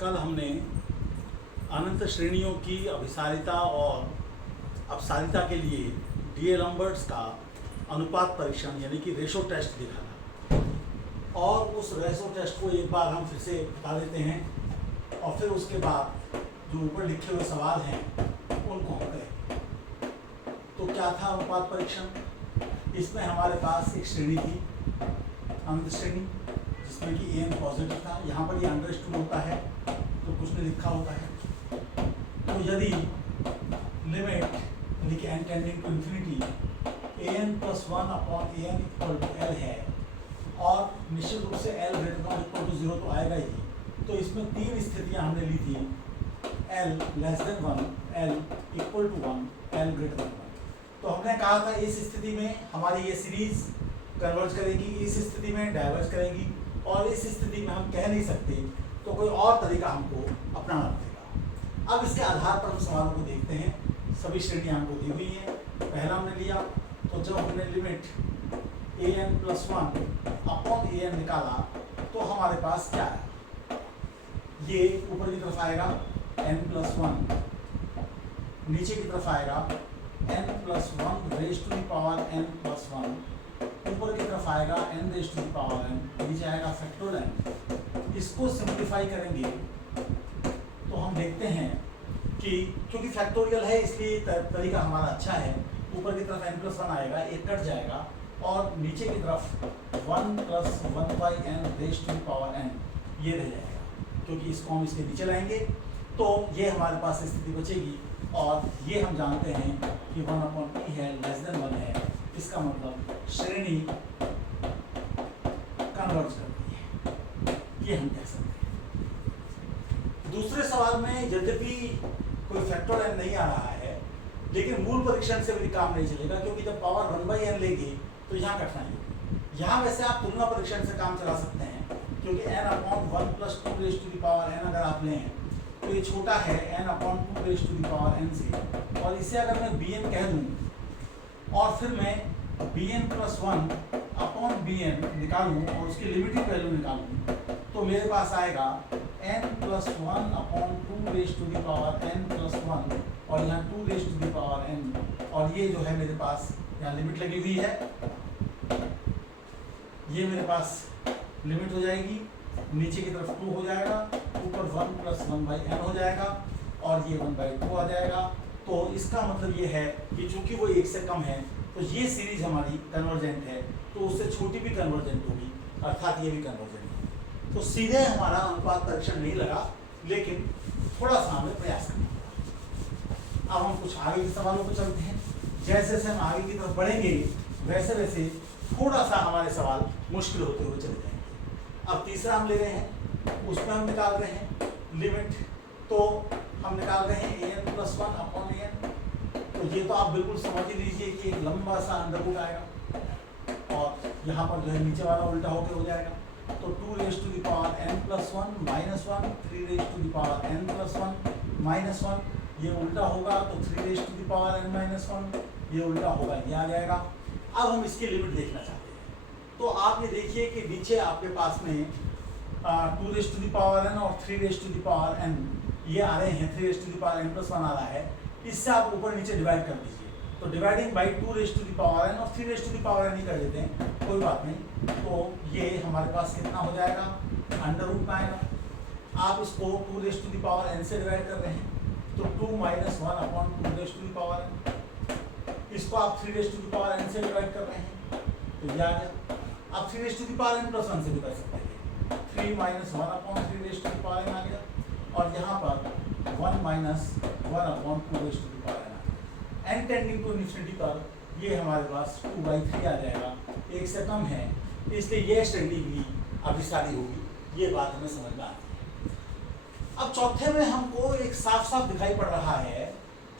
कल हमने अनंत श्रेणियों की अभिसारिता और अपसारिता के लिए डीएलम्बर्ट्स का अनुपात परीक्षण यानी कि रेशो टेस्ट देखा था, और उस रेशो टेस्ट को एक बार हम फिर से बता देते हैं और फिर उसके बाद जो ऊपर लिखे हुए सवाल हैं उनको हम करेंगे। तो क्या था अनुपात परीक्षण? इसमें हमारे पास एक श्रेणी थी, अनंत श्रेणी, जिसमें कि एन पॉजिटिव था। यहाँ पर ये अंडरस्टूड होता है तो कुछ नहीं लिखा होता है। तो यदि लिमिट यानी कि n tending to infinity n plus 1 upon n equal to l है और निश्चित रूप से l greater than equal to 0 तो आएगा ही। तो इसमें तीन स्थितियां हमने ली थी, l less than 1, l equal to 1, l greater than 1। तो हमने कहा था इस स्थिति में हमारी ये सीरीज कन्वर्ज करेगी, इस स्थिति में डाइवर्ज करेगी, और इस स्थिति में हम कह नहीं सकते तो कोई और तरीका हमको अपनाना पड़ेगा। अब इसके आधार पर हम सवालों को देखते हैं। सभी श्रेणियां हमको दी हुई हैं। पहला हमने लिया तो जब हमने limit A N plus 1 upon A N निकाला तो हमारे पास क्या है, ये ऊपर की तरफ आएगा एन प्लस 1, नीचे की तरफ आएगा n plus 1 raise to the power n plus 1, ऊपर की तरफ आएगा n raise to the power n, नीचे आएगा फैक्टोरियल n। इसको सिंप्लीफाई करेंगे तो हम देखते हैं कि क्योंकि फैक्टोरियल है इसलिए तरीका हमारा अच्छा है। ऊपर की तरफ n प्लस 1 आएगा, एक कट जाएगा, और नीचे की तरफ 1 plus 1 by n raise to the power n ये रह जाएगा। क्योंकि इसको हम इसके नीचे लाएंगे तो ये हमारे पास स्थिति बचेगी, और ये हम जानते हैं कि 1 अपॉन e है लेस देन 1 है। इसका मतलब श्रेणी कन्वर्ज करती है, ये हम कह सकते हैं। दूसरे सवाल में यद्यपि कोई फैक्टर n नहीं आ रहा है, लेकिन मूल परीक्षण से भी काम नहीं चलेगा, क्योंकि जब पावर 1/n लेंगे तो यहाँ कठिनाई होगी। यहाँ वैसे आप तुलना परीक्षण से काम चला सकते हैं, क्योंकि n upon 1 plus 2 raise to the power n अगर आप लें तो ये छोटा है n upon 2 raise to the power n से, और इसे अगर मैं bn कह दूँ और फिर मैं bn प्लस 1 अपॉन bn निकालूं और उसकी लिमिटिंग वैल्यू निकालूं तो मेरे पास आएगा n plus 1 upon 2 raise to the power n plus 1, और यहाँ 2 raise to the power n, और ये जो है मेरे पास यहाँ लिमिट लगी हुई है, ये मेरे पास लिमिट हो जाएगी, नीचे की तरफ 2 हो जाएगा, ऊपर 1 प्लस 1 बाई n हो जाएगा, और ये 1/2 आ जाएगा। तो इसका मतलब ये है कि चूंकि वो 1 से कम है तो ये सीरीज हमारी कन्वर्जेंट है, तो उससे छोटी भी कन्वर्जेंट होगी, अर्थात ये भी कन्वर्जेंट है। तो सीधे हमारा अनुपात परीक्षण नहीं लगा, लेकिन थोड़ा सा हमें प्रयास करना पड़ा। अब हम कुछ आगे के सवालों पर चलते हैं। जैसे जैसे हम आगे की तरफ बढ़ेंगे वैसे वैसे थोड़ा सा हमारे सवाल मुश्किल होते हुए चले जाएंगे। अब तीसरा हम ले रहे हैं, उसमें हम निकाल रहे हैं लिमिट, तो हम निकाल रहे हैं A N plus 1 upon A N. तो ये तो आप बिल्कुल समझ ही लीजिए कि एक लंबा सा अंडर रूट आएगा, और यहाँ पर जो है नीचे वाला उल्टा होकर हो जाएगा। तो 2 raise to the power n plus 1 minus 1, 3 raise to the power n plus 1 minus 1, ये उल्टा होगा तो 3 raise to the power n minus 1, ये उल्टा होगा, ये आ जाएगा। अब हम इसकी लिमिट देखना चाहते हैं। तो आप ये देखिए कि नीचे आपके पास में 2 raise to the power n और 3 raise to the power n ये आ रहे हैं, 3 raise to the power n plus 1 आ रहा है। इससे आप ऊपर नीचे डिवाइड कर दीजिए, तो dividing by 2 raise to the power n और 3 raise to the power n ही कर देते हैं, कोई बात नहीं। तो ये हमारे पास कितना हो जाएगा, अंडर रूट में आएगा। आप इसको 2 raise to the power n से डिवाइड कर रहे हैं, तो 2 minus 1 upon 2 raise to the power n। इसको आप 3 raise to the power n से डिवाइड कर रहे हैं, तो ये आ गया। आप 3 raise to the power n plus 1 से भी कर सकते हैं, 3 minus 1 upon 3 raise to the power n आ गया, और यहाँ पर 1 minus 1 upon 2 raise to the power n। n tending to infinity पर ये हमारे पास 2/3 आ जाएगा, 1 से कम है, इसलिए ये श्रेणी भी अभिसारी होगी। ये बात हमें समझ में आती है। अब चौथे में हमको एक साफ साफ दिखाई पड़ रहा है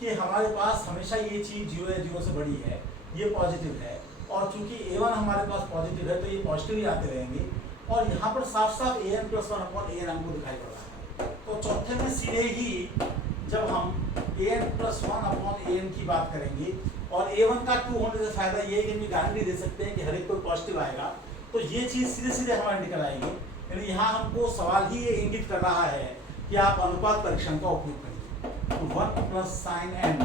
कि हमारे पास हमेशा ये चीज़ 0 या 0 से बड़ी है, ये पॉजिटिव है, और चूंकि a1 हमारे पास पॉजिटिव है तो ये पॉजिटिव ही आते रहेंगे, और यहाँ पर साफ साफ an प्लस 1 अपॉन an हमको दिखाई पड़ रहा है। तो चौथे में सीधे ही जब हम an प्लस 1 अपॉन an की बात करेंगे, और a1 का 2 होने से फायदा ये है कि हम गारंटी दे सकते हैं कि हर एक कोई पॉजिटिव आएगा, तो ये चीज़ सीधे सीधे हमारे निकल आएगी। यानी यहाँ हमको सवाल ही ये इंगित कर रहा है कि आप अनुपात परीक्षण का उपयोग करिए। तो 1 plus sign n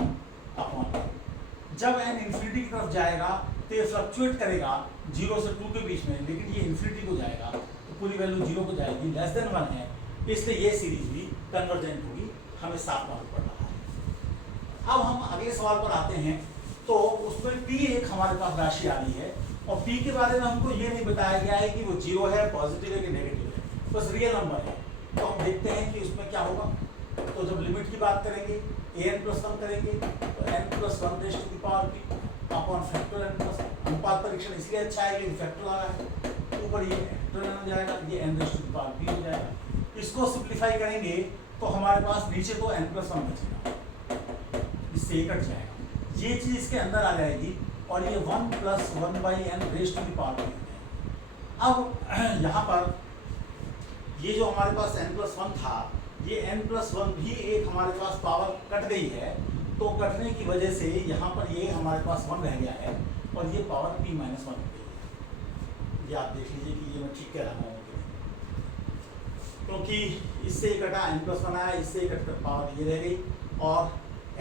upon n, जब n इंफिनिटी की तरफ जाएगा तो ये फ्लक्चुएट करेगा 0 से 2 के बीच में, लेकिन ये इंफिनिटी को जाएगा तो पूरी वैल्यू 0 को जाएगी, लेस देन 1 है, इसलिए ये सीरीज भी कन्वर्जेंट होगी। हमें साफ मालूम पड़ रहा है। अब हम अगले सवाल पर आते हैं। तो उसमें p एक हमारे पास राशि आ रही है और p के बारे में हमको ये नहीं बताया गया है कि वो 0 है, पॉजिटिव है कि नेगेटिव है, बस रियल नंबर है। तो हम देखते हैं कि उसमें क्या होगा। तो जब लिमिट की बात करेंगे an प्लस 1 करेंगे तो n plus 1 raise to the power p upon factor n plus, अनुपात परीक्षण इसलिए अच्छा है कि फैक्टर आ रहा है, ऊपर ये फैक्टर n हो जाएगा, ये n raise to the power p हो जाएगा। इसको सिंप्लीफाई करेंगे तो हमारे पास नीचे तो n प्लस 1 बचेगा, इससे ये कट जाएगा, ये चीज इसके अंदर आ जाएगी और ये 1 plus 1 by n raise to the power p। अब यहाँ पर ये जो हमारे पास n प्लस 1 था, ये n प्लस 1 भी एक हमारे पास पावर कट गई है, तो कटने की वजह से यहाँ पर ये हमारे पास 1 रह गया है और ये पावर p माइनस 1 हो गई है। ये आप देख लीजिए कि ये मैं ठीक कह रहा हूँ, क्योंकि इससे ये कटा n प्लस 1 आया, इससे ये कट कर पावर ये रह गई और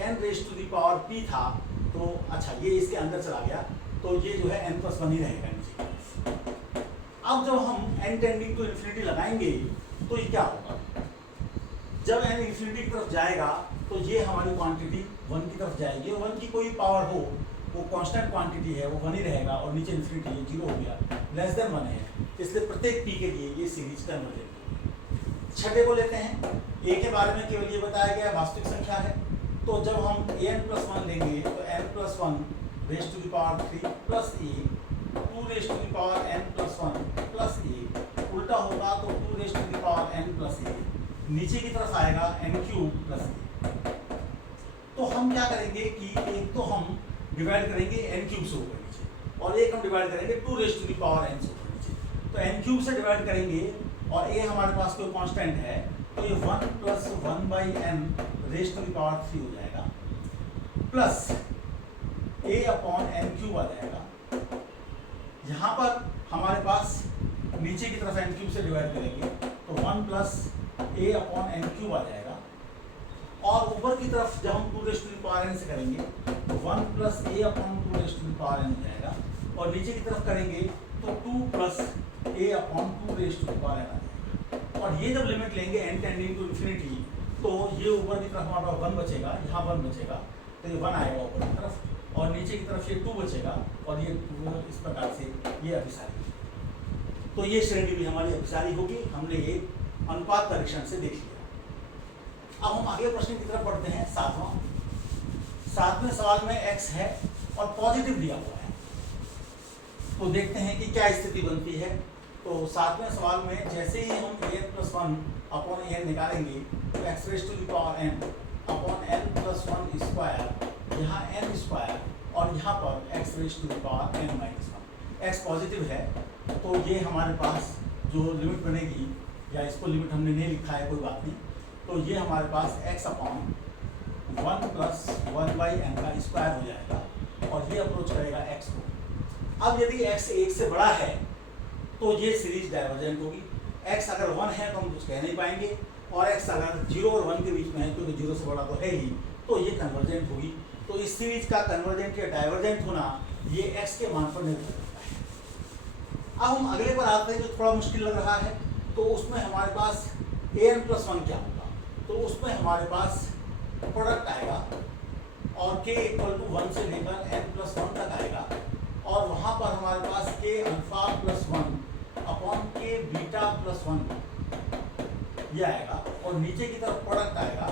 n raise to the power p था, तो अच्छा ये इसके अंदर चला गया, तो ये जो है n प्लस 1 ही रहेगा नीचे। अब जब हम n टेंडिंग टू इन्फिनिटी लगाएंगे तो ये क्या होगा, जब n इन्फिनिटी की तरफ जाएगा तो ये हमारी क्वांटिटी 1 की तरफ जाएगी और 1 की कोई पावर हो, वो कांस्टेंट क्वांटिटी है, वो 1 ही रहेगा और नीचे इन्फिनिटी है, 0 हो गया, लेस देन 1 है, इसलिए प्रत्येक p के लिए ये सीरीज कन्वर्जेंट होगी। छठे को लेते हैं। a के बारे में केवल ये बताया गया वास्तविक संख्या है, तो जब हम an प्लस 1 लेंगे तो n plus 1 raise to the power 3 plus a 2 raise to the power n plus 1 plus a, उल्टा होगा तो 2 raise to the power n plus a, नीचे की तरफ आएगा n क्यूब प्लस a। तो हम क्या करेंगे कि एक तो हम डिवाइड करेंगे n क्यूब से ऊपर नीचे और एक हम डिवाइड करेंगे 2 raise to the power n से ऊपर नीचे। तो n क्यूब से डिवाइड करेंगे और a हमारे पास कोई कांस्टेंट है, तो ये 1 plus 1 by n raise to the power 3 हो जाएगा, plus a upon n cube आ जाएगा। यहाँ पर हमारे पास नीचे की तरफ n क्यूब से डिवाइड करेंगे तो 1 plus a upon n cube आ जाएगा, और ऊपर की तरफ जब हम 2 raise to the power n से करेंगे तो 1 plus a upon 2 raise to the power n हो जाएगा, और नीचे की तरफ करेंगे तो 2 plus a upon 2 raise to the power n आ जाएगा। और ये जब लिमिट लेंगे n टेंडिंग टू इन्फिनिटी, तो ये ऊपर की तरफ हमारा 1 बचेगा, यहाँ 1 बचेगा, तो ये 1 आएगा ऊपर की तरफ, और नीचे की तरफ ये 2 बचेगा और ये 2 इस प्रकार से ये अभिसारी। तो ये श्रेणी भी हमारी अभिसारी होगी, हमने ये अनुपात परीक्षण से देख लिया। अब हम अगले प्रश्न की तरफ बढ़ते हैं। सातवें सवाल में x है और पॉजिटिव दिया हुआ है, तो देखते हैं कि क्या स्थिति बनती है। तो सातवें सवाल में जैसे ही हम n प्लस 1 अपॉन n निकालेंगे तो x raise to the power n upon n plus 1 square, यहाँ n स्क्वायर और यहाँ पर x raise to the power n minus 1। x positive है तो ये हमारे पास जो लिमिट बनेगी, या इसको लिमिट हमने नहीं लिखा है कोई बात नहीं, तो ये हमारे पास x upon 1 plus 1 by n का स्क्वायर हो जाएगा और ये अप्रोच करेगा x को। अब यदि x 1 से बड़ा है तो ये सीरीज डाइवर्जेंट होगी। x अगर 1 है तो हम कुछ कह नहीं पाएंगे, और x अगर 0 और 1 के बीच में है, क्योंकि 0 से बड़ा तो है ही, तो ये कन्वर्जेंट होगी। तो इस सीरीज का कन्वर्जेंट या डाइवर्जेंट होना ये x के मान पर निर्भर करता है। अब हम अगले पर आते हैं जो थोड़ा मुश्किल लग रहा है। तो उसमें हमारे पास an प्लस 1 क्या होगा, तो उसमें हमारे पास प्रोडक्ट आएगा और k इक्वल टू 1 से लेकर n प्लस 1 तक आएगा, और वहाँ पर हमारे पास k alpha plus 1 upon k beta plus 1 ये आएगा, और नीचे की तरफ प्रोडक्ट आएगा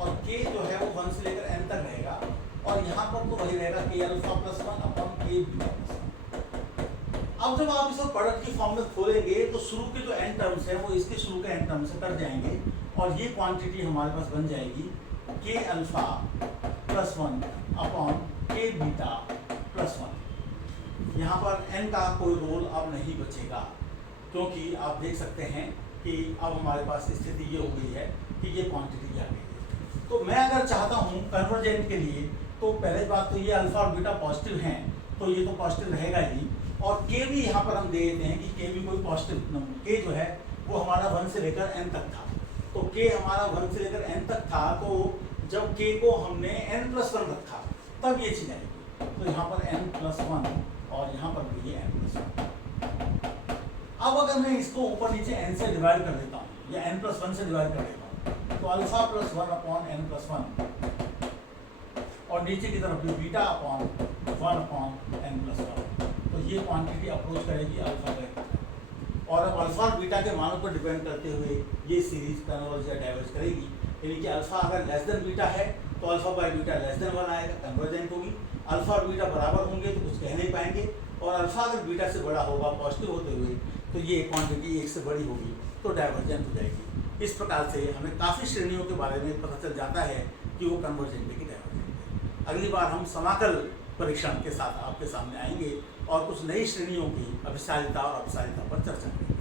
और k जो है वो 1 से लेकर n तक रहेगा, और यहाँ पर तो वही रहेगा k alpha plus 1 upon k beta plus 1। अब जब आप इसको प्रोडक्ट की फॉर्म में खोलेंगे तो शुरू के जो n टर्म्स है वो इसके शुरू के n टर्म्स से कट जाएंगे, और ये क्वांटिटी हमारे पास बन जाएगी k alpha plus 1 upon k beta plus 1। यहाँ पर n का कोई रोल अब नहीं बचेगा, क्योंकि आप देख सकते हैं कि अब हमारे पास स्थिति ये हो गई है कि ये क्वांटिटी आ गई है। तो मैं अगर चाहता हूँ कन्वर्जेंट के लिए, तो पहले बात तो ये अल्फा और बीटा पॉजिटिव हैं, तो ये तो पॉजिटिव रहेगा ही, और k भी यहाँ पर हम दे देते हैं कि k भी कोई पॉजिटिव नंबर, k जो है वो हमारा 1 से लेकर n तक था, तो k हमारा 1 से लेकर n तक था, तो जब k को हमने n+1 रखा तब ये चीज आएगी। तो यहाँ पर n+1 और यहाँ पर भी ये n+1। अब अगर मैं इसको ऊपर नीचे n से डिवाइड कर देता हूँ या n+1 से डिवाइड कर देता हूँ, तो अल्फा प्लस 1/n+1 और नीचे की तरफ भी β/1/n+1। तो ये क्वांटिटी अप्रोच करेगी अल्फा के, और अब अल्फा और बीटा के मानों पर डिपेंड करते हुए ये सीरीज कन्वर्ज या डाइवर्ज करेगी। यानी कि अल्फा अगर लेस देन बीटा है तो alpha by beta less than 1 आएगा, कन्वर्जेंट होगी। अल्फा और बीटा बराबर होंगे तो कुछ कह नहीं पाएंगे, और अल्फा अगर बीटा से बड़ा होगा पॉजिटिव होते हुए तो ये क्वांटिटी 1 से बड़ी होगी तो डाइवर्जेंट हो जाएगी। इस प्रकार से हमें काफ़ी श्रेणियों के बारे में पता चल जाता है कि वो कन्वर्जेंट है कि डाइवर्जेंट है। अगली बार हम समाकल परीक्षण के साथ आपके सामने आएंगे और कुछ नई श्रेणियों की अभिसारिता और अपसारिता पर चर्चा करेंगे।